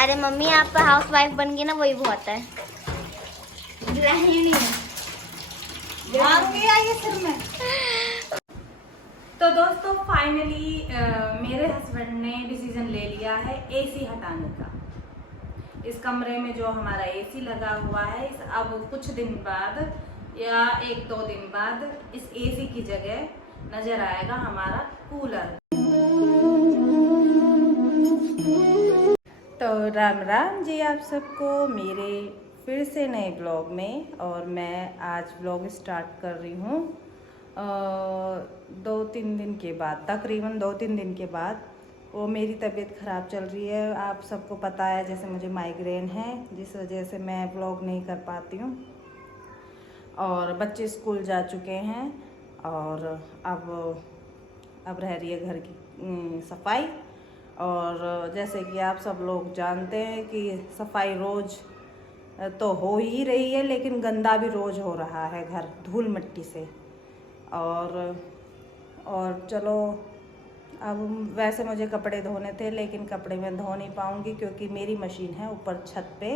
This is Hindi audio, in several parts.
अरे मम्मी आप हाउस वाइफ बन गई ना, वही बहुत है। सिर में। तो दोस्तों फाइनली मेरे हस्बैंड ने डिसीजन ले लिया है एसी हटाने का। इस कमरे में जो हमारा एसी लगा हुआ है, अब कुछ दिन बाद या 1-2 दिन बाद इस एसी की जगह नजर आएगा हमारा कूलर। तो राम राम जी आप सबको मेरे फिर से नए ब्लॉग में। और मैं आज ब्लॉग स्टार्ट कर रही हूँ 2-3 दिन के बाद, तकरीबन 2-3 दिन के बाद। वो मेरी तबीयत ख़राब चल रही है, आप सबको पता है, जैसे मुझे माइग्रेन है, जिस वजह से मैं ब्लॉग नहीं कर पाती हूँ। और बच्चे स्कूल जा चुके हैं और अब रह रही है घर की सफाई। और जैसे कि आप सब लोग जानते हैं कि सफाई रोज़ तो हो ही रही है, लेकिन गंदा भी रोज़ हो रहा है घर धूल मिट्टी से। और चलो, अब वैसे मुझे कपड़े धोने थे, लेकिन कपड़े मैं धो नहीं पाऊँगी क्योंकि मेरी मशीन है ऊपर छत पे।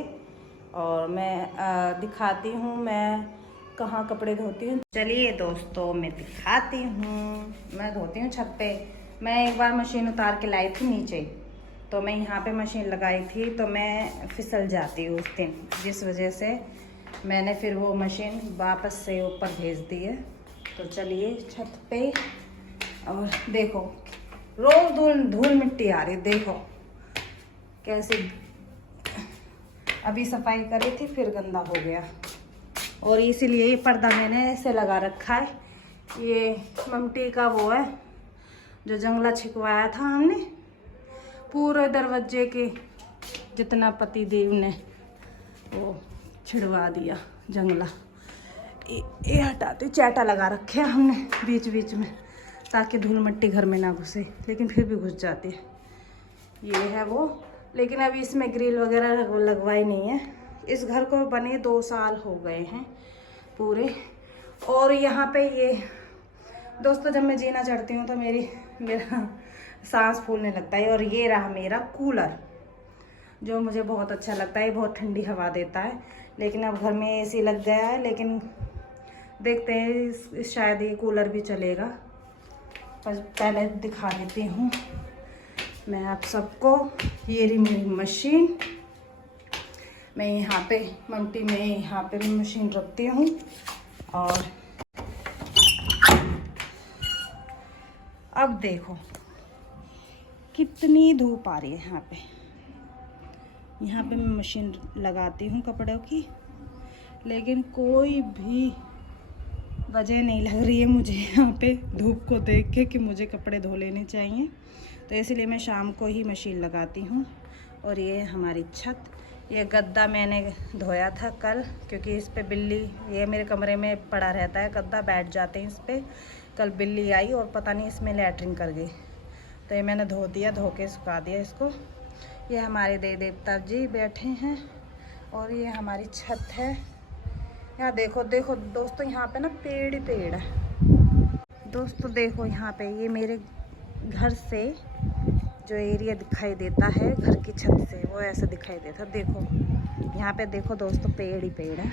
और मैं दिखाती हूँ मैं कहाँ कपड़े धोती हूँ। चलिए दोस्तों मैं दिखाती हूँ। मैं धोती हूँ छत पे। मैं एक बार मशीन उतार के लाई थी नीचे, तो मैं यहाँ पे मशीन लगाई थी, तो मैं फिसल जाती हूँ उस दिन, जिस वजह से मैंने फिर वो मशीन वापस से ऊपर भेज दी है। तो चलिए छत पे, और देखो रोज धूल मिट्टी आ रही, देखो कैसे। अभी सफाई करी थी फिर गंदा हो गया। और इसीलिए ये पर्दा मैंने ऐसे लगा रखा है। ये ममटी का वो है जो जंगला छिकवाया था हमने, पूरे दरवाजे के जितना पति देव ने वो छिड़वा दिया जंगला। ये हटाते चाटा लगा रखे हैं हमने बीच बीच में, ताकि धूल मिट्टी घर में ना घुसे, लेकिन फिर भी घुस जाती है। ये है वो, लेकिन अभी इसमें ग्रिल वगैरह लगवाई नहीं है। इस घर को बने 2 साल हो गए हैं पूरे। और यहाँ पे ये दोस्तों, जब मैं जीना चढ़ती हूँ तो मेरा सांस फूलने लगता है। और ये रहा मेरा कूलर, जो मुझे बहुत अच्छा लगता है, बहुत ठंडी हवा देता है। लेकिन अब घर में एसी लग गया है, लेकिन देखते हैं शायद ये कूलर भी चलेगा। पर पहले दिखा देती हूँ मैं आप सबको। ये रही मेरी मशीन। मैं यहाँ पे ममटी में यहाँ पे भी मशीन रखती हूँ। और अब देखो कितनी धूप आ रही है यहाँ पे। यहाँ पे मैं मशीन लगाती हूँ कपड़ों की, लेकिन कोई भी वजह नहीं लग रही है मुझे यहाँ पे धूप को देख के कि मुझे कपड़े धो लेने चाहिए। तो इसलिए मैं शाम को ही मशीन लगाती हूँ। और ये हमारी छत, ये गद्दा मैंने धोया था कल, क्योंकि इस पे बिल्ली, ये मेरे कमरे में पड़ा रहता है गद्दा, बैठ जाते हैं इस पर। कल बिल्ली आई और पता नहीं इसमें लैट्रिन कर गई, तो ये मैंने धो दिया, धो के सुखा दिया इसको। ये हमारे देवता जी बैठे हैं और ये हमारी छत है। यहाँ देखो देखो दोस्तों, यहाँ पे ना पेड़ ही पेड़ है। दोस्तों देखो यहाँ पे, ये मेरे घर से जो एरिया दिखाई देता है घर की छत से, वो ऐसा दिखाई देता। देखो यहाँ पे देखो दोस्तों, पेड़ ही पेड़ है।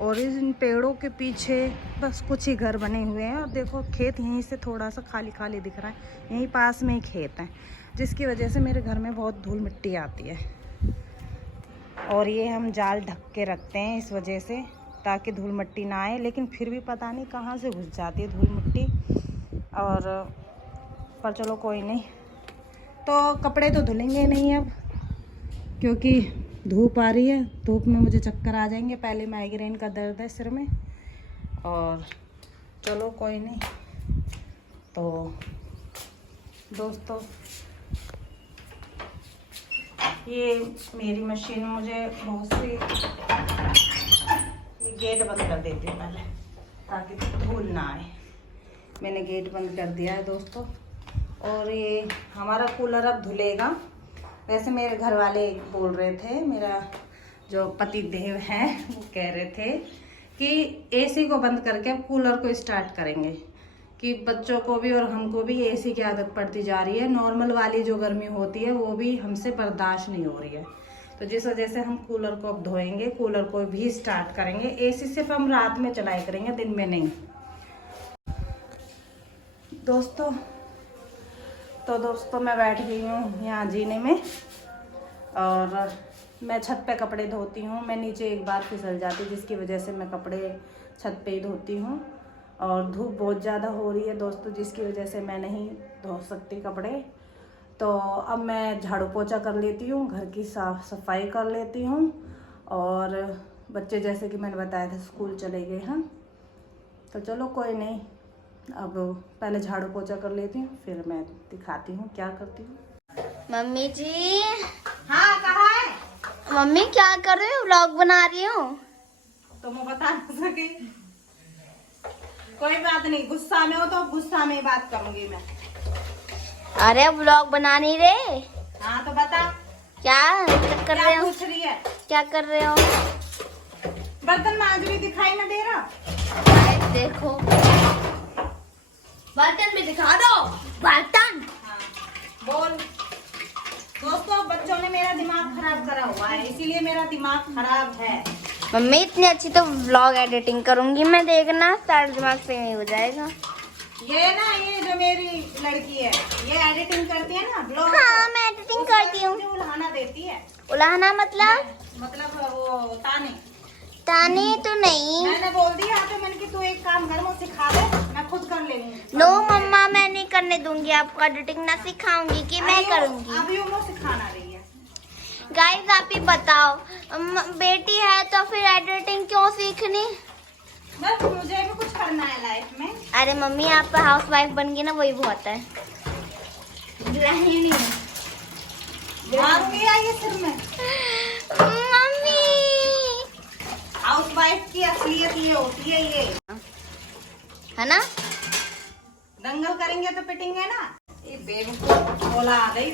और इन पेड़ों के पीछे बस कुछ ही घर बने हुए हैं। और देखो खेत यहीं से थोड़ा सा खाली खाली दिख रहा है, यहीं पास में ही खेत है, जिसकी वजह से मेरे घर में बहुत धूल मिट्टी आती है। और ये हम जाल ढक के रखते हैं इस वजह से, ताकि धूल मिट्टी ना आए, लेकिन फिर भी पता नहीं कहाँ से घुस जाती है धूल मिट्टी। और पर चलो कोई नहीं। तो कपड़े तो धुलेंगे नहीं अब, क्योंकि धूप आ रही है। धूप में मुझे चक्कर आ जाएंगे, पहले माइग्रेन का दर्द है सिर में। और चलो कोई नहीं। तो दोस्तों ये मेरी मशीन, मुझे बहुत सी, ये गेट बंद कर देती हूँ पहले ताकि धूल ना आए। मैंने गेट बंद कर दिया है दोस्तों। और ये हमारा कूलर अब धुलेगा। वैसे मेरे घर वाले बोल रहे थे, मेरा जो पति देव हैं वो कह रहे थे कि एसी को बंद करके अब कूलर को स्टार्ट करेंगे, कि बच्चों को भी और हमको भी एसी की आदत पड़ती जा रही है। नॉर्मल वाली जो गर्मी होती है वो भी हमसे बर्दाश्त नहीं हो रही है, तो जिस वजह से हम कूलर को अब धोएंगे, कूलर को भी स्टार्ट करेंगे। एसी सिर्फ हम रात में चलाया करेंगे, दिन में नहीं। दोस्तों मैं बैठ गई हूँ यहाँ जीने में और मैं छत पे कपड़े धोती हूँ। मैं नीचे एक बार फिसल जाती, जिसकी वजह से मैं कपड़े छत पे ही धोती हूँ। और धूप बहुत ज़्यादा हो रही है दोस्तों, जिसकी वजह से मैं नहीं धो सकती कपड़े। तो अब मैं झाड़ू पोछा कर लेती हूँ, घर की साफ सफाई कर लेती हूँ। और बच्चे जैसे कि मैंने बताया था स्कूल चले गए हैं, तो चलो कोई नहीं, अब पहले झाड़ू पोछा कर लेती हूँ, फिर मैं दिखाती हूँ क्या करती हूँ। मम्मी जी। हाँ, कहाँ है? मम्मी क्या कर रही हो? व्लॉग बना रही हूँ। तो मैं बता नहीं सकी। कोई बात नहीं, गुस्सा में हो तो गुस्सा में ही बात करूंगी मैं। अरे व्लॉग बना नहीं रहे? हाँ तो बता क्या कर रहे हो? पूछ रही है? क्या कर रहे हो? बर्तन मांज रही, दिखाई ना दे रहा? देखो बर्तन भी दिखा दो। बर्तन। हाँ, बोल। दोस्तों बच्चों ने मेरा दिमाग खराब करा हुआ है, इसीलिए मेरा दिमाग खराब है। मम्मी इतनी अच्छी तो व्लॉग एडिटिंग करूंगी मैं, देखना सारे दिमाग से नहीं हो जाएगा। ये जो मेरी लड़की है ये एडिटिंग करती है ना ब्लॉग। हाँ मैं एडिटिंग करती हूँ। उल्हाना देती है। उलाहना मतलब वो ताने तो नहीं। मैंने बोल दिया तो मैंने कि तू एक काम कर, मुझे सिखा दे, मैं खुद कर लेंगी। नो मम्मा मैं नहीं करने दूंगी आपको एडिटिंग, ना सिखाऊंगी कि मैं करूंगी। अभी वो सिखाना रही है। गाइस आप ही बताओ, बेटी है तो फिर एडिटिंग क्यों सीखनी? बस मुझे भी कुछ करना है लाइफ में। अरे मम्मी आप हाउस वाइफ बन गई ना, वही बहुत है। मारूंगी ये सिर में। मम्मी हाउस वाइफ की असलियत ये होती है, ये है ना? दंगल करेंगे तो पिटेंगे ना। ये बेवकूफ बोला आ गई।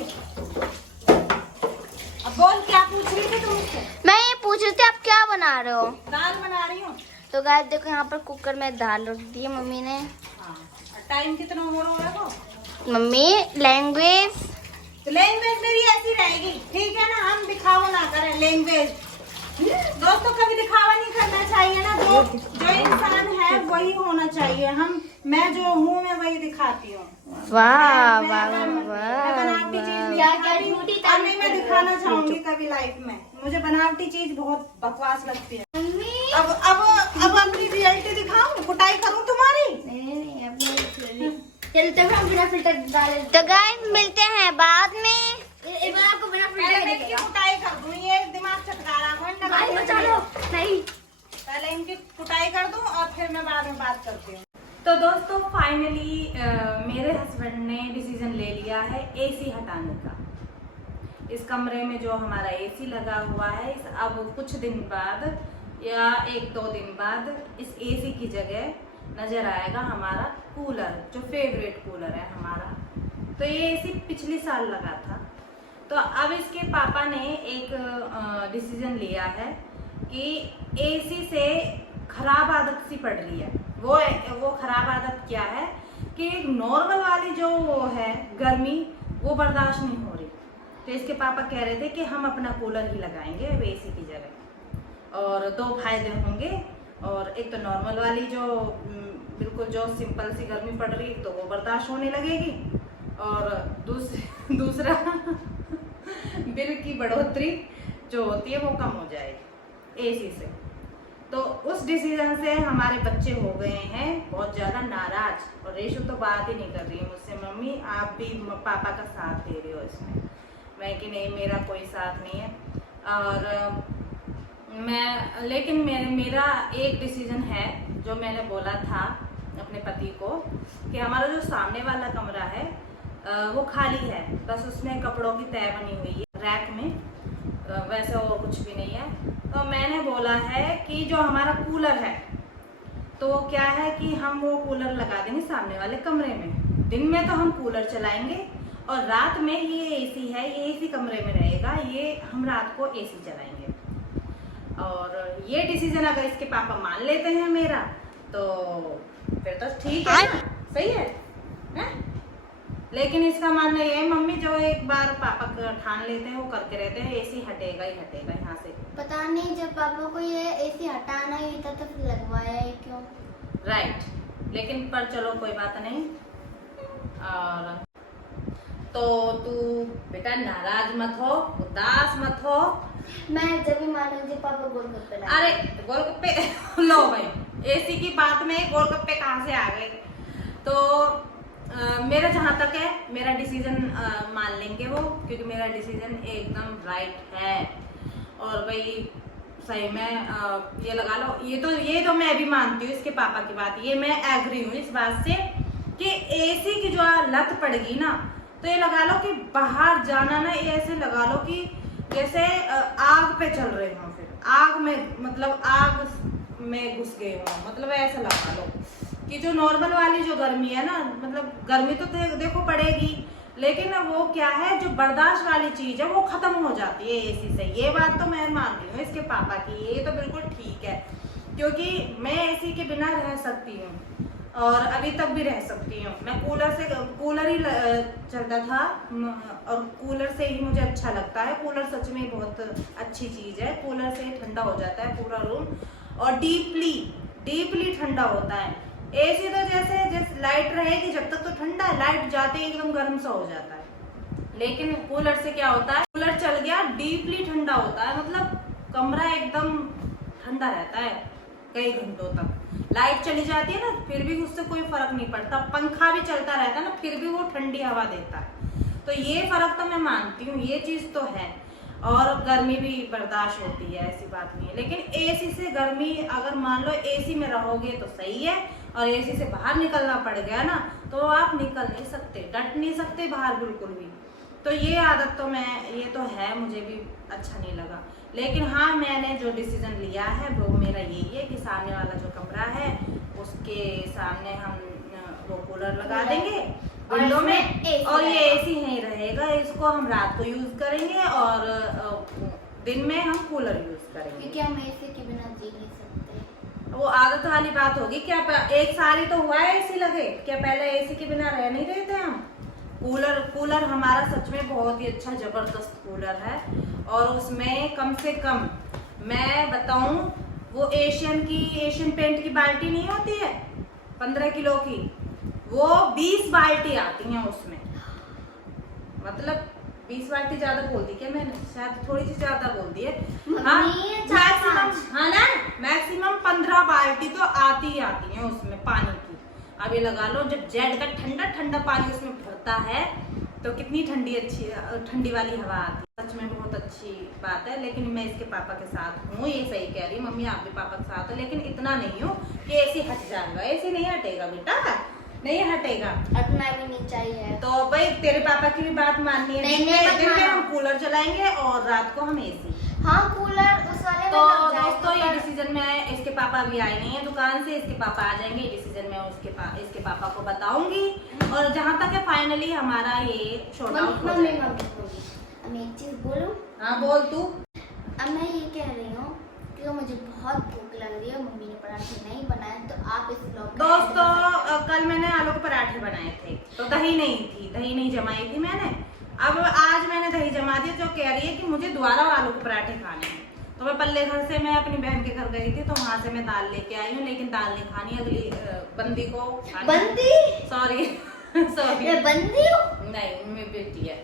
अब बोल, क्या पूछ रही थी तुम मुझसे? मैं ये पूछ रही थी आप क्या बना रहे हो? दाल बना रही हूँ। तो गाइस देखो यहाँ पर कुकर में दाल रख दी है मम्मी ने। हाँ, टाइम कितना हो रहा है? मम्मी लैंग्वेज मेरी ऐसी रहेगी, ठीक है ना? हम दिखावा ना करें लैंग्वेज। दोस्तों कभी दिखावा नहीं करना चाहिए ना, जो इंसान है वही होना चाहिए। मैं जो हूँ मैं वही दिखाती हूँ। वाह मैं वाह बनावटी चीज नहीं दिखाती, और नहीं मैं दिखाना चाहूंगी कभी लाइफ में। मुझे बनावटी चीज बहुत बकवास लगती है। अब अपनी रियलिटी दिखाऊं, कुटाई करूं तुम्हारी? चलते हैं हम बिना फिल्टर डाले। तो गाइस मिलते हैं बाद में। एक बार आपको बिना फिल्टर इनकी कुटाई कर दूं, ये दिमाग चटका रहा है। नहीं पहले इनकी कुटाई कर दूं और फिर मैं बाद में बात करती हूँ। तो दोस्तों फाइनली मेरे हस्बैंड ने डिसीजन ले लिया है एसी हटाने का। इस कमरे में जो हमारा एसी लगा हुआ है, अब कुछ दिन बाद या 1-2 दिन बाद इस एसी की जगह नजर आएगा हमारा कूलर, जो फेवरेट कूलर है हमारा। तो ये एसी पिछले साल लगा था। तो अब इसके पापा ने एक डिसीजन लिया है कि एसी से खराब आदत सी पड़ रही है। वो खराब आदत क्या है कि नॉर्मल वाली जो है गर्मी वो बर्दाश्त नहीं हो रही। तो इसके पापा कह रहे थे कि हम अपना कूलर ही लगाएंगे अब एसी की जगह, और 2 फायदे होंगे। और एक तो नॉर्मल वाली जो बिल्कुल जो सिंपल सी गर्मी पड़ रही तो वो बर्दाश्त होने लगेगी, और दूसरा बिल की बढ़ोतरी जो होती है वो कम हो जाएगी एसी से। तो उस डिसीजन से हमारे बच्चे हो गए हैं बहुत ज़्यादा नाराज। और रेशु तो बात ही नहीं कर रही है मुझसे, मम्मी आप भी पापा का साथ दे रहे हो इसमें। मैं कि नहीं मेरा कोई साथ नहीं है। और लेकिन मेरा एक डिसीजन है जो मैंने बोला था अपने पति को कि हमारा जो सामने वाला कमरा है वो खाली है, बस उसमें कपड़ों की तह बनी हुई है रैक में, वैसे और कुछ भी नहीं है। तो मैंने बोला है कि जो हमारा कूलर है तो वो क्या है कि हम वो कूलर लगा देंगे सामने वाले कमरे में। दिन में तो हम कूलर चलाएंगे और रात में ये एसी है, ये एसी कमरे में रहेगा, ये हम रात को एसी चलाएंगे। और ये डिसीजन अगर इसके पापा मान लेते हैं मेरा तो फिर तो ठीक है, सही है? लेकिन इसका मानना ये है मम्मी, जो एक बार पापा ठान लेते हैं वो करके रहते हैं, एसी हटेगा ही हटेगा यहाँ से। पता नहीं जब पापा को ये एसी हटाना ही था तो फिर लगवाया है क्यों? राइट, लेकिन पर चलो कोई बात नहीं। और तो तू बेटा नाराज मत हो, उदास मत हो। मैं जब भी मानूंगी पापा गोलगप्पे लाए। अरे गोलगप्पे लो भाई, एसी की बात में गोलगप्पे कहाँ से आ गए? तो मेरा जहाँ तक है, मेरा डिसीजन मान लेंगे वो, क्योंकि मेरा डिसीजन एकदम राइट है। और भाई सही में ये लगा लो, ये तो मैं भी मानती हूँ इसके पापा की बात, ये मैं एग्री हूँ इस बात से कि एसी की जो लत पड़ेगी ना, तो ये लगा लो कि बाहर जाना ना, ये ऐसे लगा लो कि जैसे आग पे चल रहे हो, फिर आग में, मतलब आग में घुस गए हो, मतलब ऐसा लगा लो कि जो नॉर्मल वाली जो गर्मी है ना, मतलब गर्मी तो देखो पड़ेगी, लेकिन वो क्या है, जो बर्दाश्त वाली चीज है वो खत्म हो जाती है एसी से। ये बात तो मैं मानती हूँ इसके पापा की, ये तो बिल्कुल ठीक है, क्योंकि मैं एसी के बिना रह सकती हूँ और अभी तक भी रह सकती हूँ। मैं कूलर ही चलता था और कूलर से ही मुझे अच्छा लगता है। कूलर सच में बहुत अच्छी चीज है, कूलर से ठंडा हो जाता है पूरा रूम और डीपली ठंडा होता है। एसी तो जैसे लाइट रहेगी जब तक तो ठंडा है, लाइट जाते ही एकदम गर्म सा हो जाता है। लेकिन कूलर से क्या होता है, कूलर चल गया डीपली ठंडा होता है, मतलब कमरा एकदम ठंडा रहता है कई घंटों तक। लाइट चली जाती है ना, फिर भी उससे कोई फर्क नहीं पड़ता, पंखा भी चलता रहता है ना, फिर भी वो ठंडी हवा देता है। तो ये फर्क तो मैं मानती हूँ, ये चीज तो है। और गर्मी भी बर्दाश्त होती है, ऐसी बात नहीं है। लेकिन एसी से गर्मी, अगर मान लो एसी में रहोगे तो सही है, और एसी से बाहर निकलना पड़ गया ना, तो आप निकल नहीं सकते, डट नहीं सकते बाहर बिल्कुल भी। तो ये आदत तो ये तो है, मुझे भी अच्छा नहीं लगा। लेकिन हाँ, मैंने जो डिसीजन लिया है वो मेरा यही है कि सामने वाला जो कमरा है उसके सामने हम वो कूलर लगा देंगे विंडो में, और ये एसी ही रहेगा। इसको हम रात को यूज करेंगे और दिन में हम कूलर यूज करेंगे, क्योंकि हम एसी के बिना जी नहीं सकते। वो आदत वाली बात होगी। क्या एक साल ही तो हुआ है एसी लगे, क्या पहले एसी के बिना रह नहीं रहे थे हम? कूलर हमारा सच में बहुत ही अच्छा जबरदस्त कूलर है, और उसमें कम से कम मैं बताऊं, वो एशियन पेंट की बाल्टी नहीं होती है 15 किलो की, वो 20 बाल्टी आती हैं उसमें। मतलब 20 बाल्टी ज्यादा बोल दी क्या मैंने? शायद थोड़ी सी ज्यादा बोल दी है। हाँ, मैक्सिमम 15 बाल्टी तो आती ही आती है उसमें पानी की। अब ये लगा लो, जब जेड का ठंडा ठंडा पानी उसमें भरता है तो कितनी ठंडी वाली हवा आती है। सच में बहुत अच्छी बात है। लेकिन मैं इसके पापा के साथ हूँ, ये सही कह रही है मम्मी, आप भी पापा के साथ हो, लेकिन इतना नहीं हो कि एसी हट जाएगा। एसी नहीं हटेगा बेटा, नहीं हटेगा, हटना भी नहीं चाहिए। तो भाई तेरे पापा की भी बात माननी है। दिन में हम कूलर चलाएंगे और रात को हम एसी। हाँ, कूलर उस वाले तो दोस्तों, ये डिसीजन में इसके पापा अभी आए नहीं है दुकान से, इसके पापा आ जाएंगे, ये डिसीजन में इसके पापा को बताऊंगी। और जहाँ तक है फाइनली हमारा ये शॉर्ट आउट हो जाएगा। मैं एक चीज बोलूं? हाँ बोल तू। अब मैं ये कह रही हूँ कि मुझे बहुत भूख लग रही है, मम्मी ने पराठे नहीं बनाए, तो आप इस ब्लॉग दोस्तों, कल मैंने आलू के पराठे बनाए थे, तो दही नहीं थी, दही नहीं जमाई थी मैंने। अब आज मैंने दही जमा दी, जो कह रही है कि मुझे दोबारा आलू के पराठे खाने हैं। तो मैं पल्ले घर से, मैं अपनी बहन के घर गई थी, तो वहां से मैं दाल लेके आई हूँ, लेकिन दाल नहीं खानी, अगली बंदी को सॉरी बंदी नहीं, मेरी बेटी है,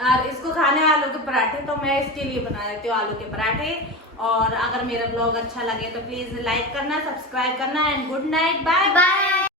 और इसको खाने आलू के पराठे, तो मैं इसके लिए बना देती हूँ आलू के पराठे। और अगर मेरा ब्लॉग अच्छा लगे तो प्लीज लाइक करना, सब्सक्राइब करना, and good night, bye bye.